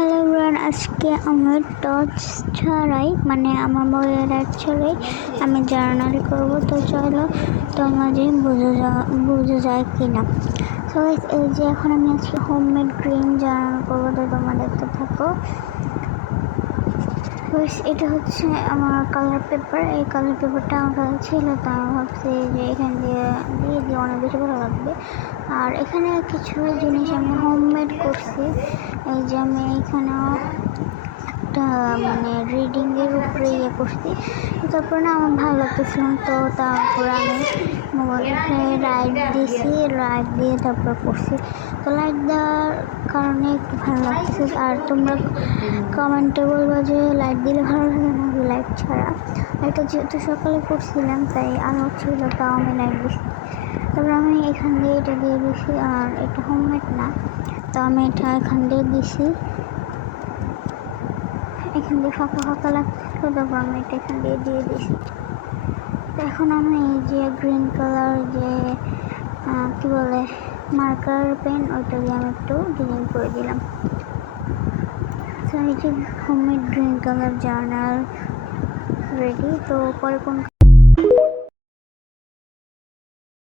Hello everyone, আজকে আমি torch ছাড়াই মানে আমার বইয়ের লাইট ছাড়াই আমি জার্নাল করবো। তো চলো তোমাদের বোঝা যায় কি না। তো এই যে এখন আমি আজকে হোমমেড গ্রিন জার্নাল করবো, তো তোমরা দেখতে থাকো। এটা হচ্ছে আমার কালার পেপার। এই কালার পেপারটা আমার কাছে ছিল, তো আমি ভাবছি যে এখান দিয়ে অনেক বেশি ভালো লাগবে। আর এখানে কিছু জিনিস আমি হোমমেড করছি। এই যে আমি এখানেও একটা মানে রিডিংয়ের উপরে করছি। তারপরে না আমার ভালো লাগতেছিল, তো তারপরে আমি মোবাইলকে লাইট দিয়ে তারপর করছি। তো লাইট দেওয়ার কারণে একটু ভালো লাগতেছে। আর তোমরা কমেন্টে বলবো যে লাইট দিলে ভালো লাগে নাকি লাইট ছাড়া। এটা যেহেতু সকালে করছিলাম তাই আলো ছিল, তাও আমি লাইট দিচ্ছি। তারপর আমি এখান দিয়ে এটা দিয়ে দিছি, আর এটা হোমমেড না, তো আমি এটা এখান দিয়ে দিছি। এখান দিয়ে ফাঁকা লাগছিল, তারপর আমি এটা এখান দিয়ে দিছি। তো এখন আমি এই যে গ্রিন কালার যে কি বলে মার্কার পেন, ওইটা দিয়ে আমি একটু ডিজাইন করে দিলাম। তো এই যে homemade green colour journal ready. তো পরে কোন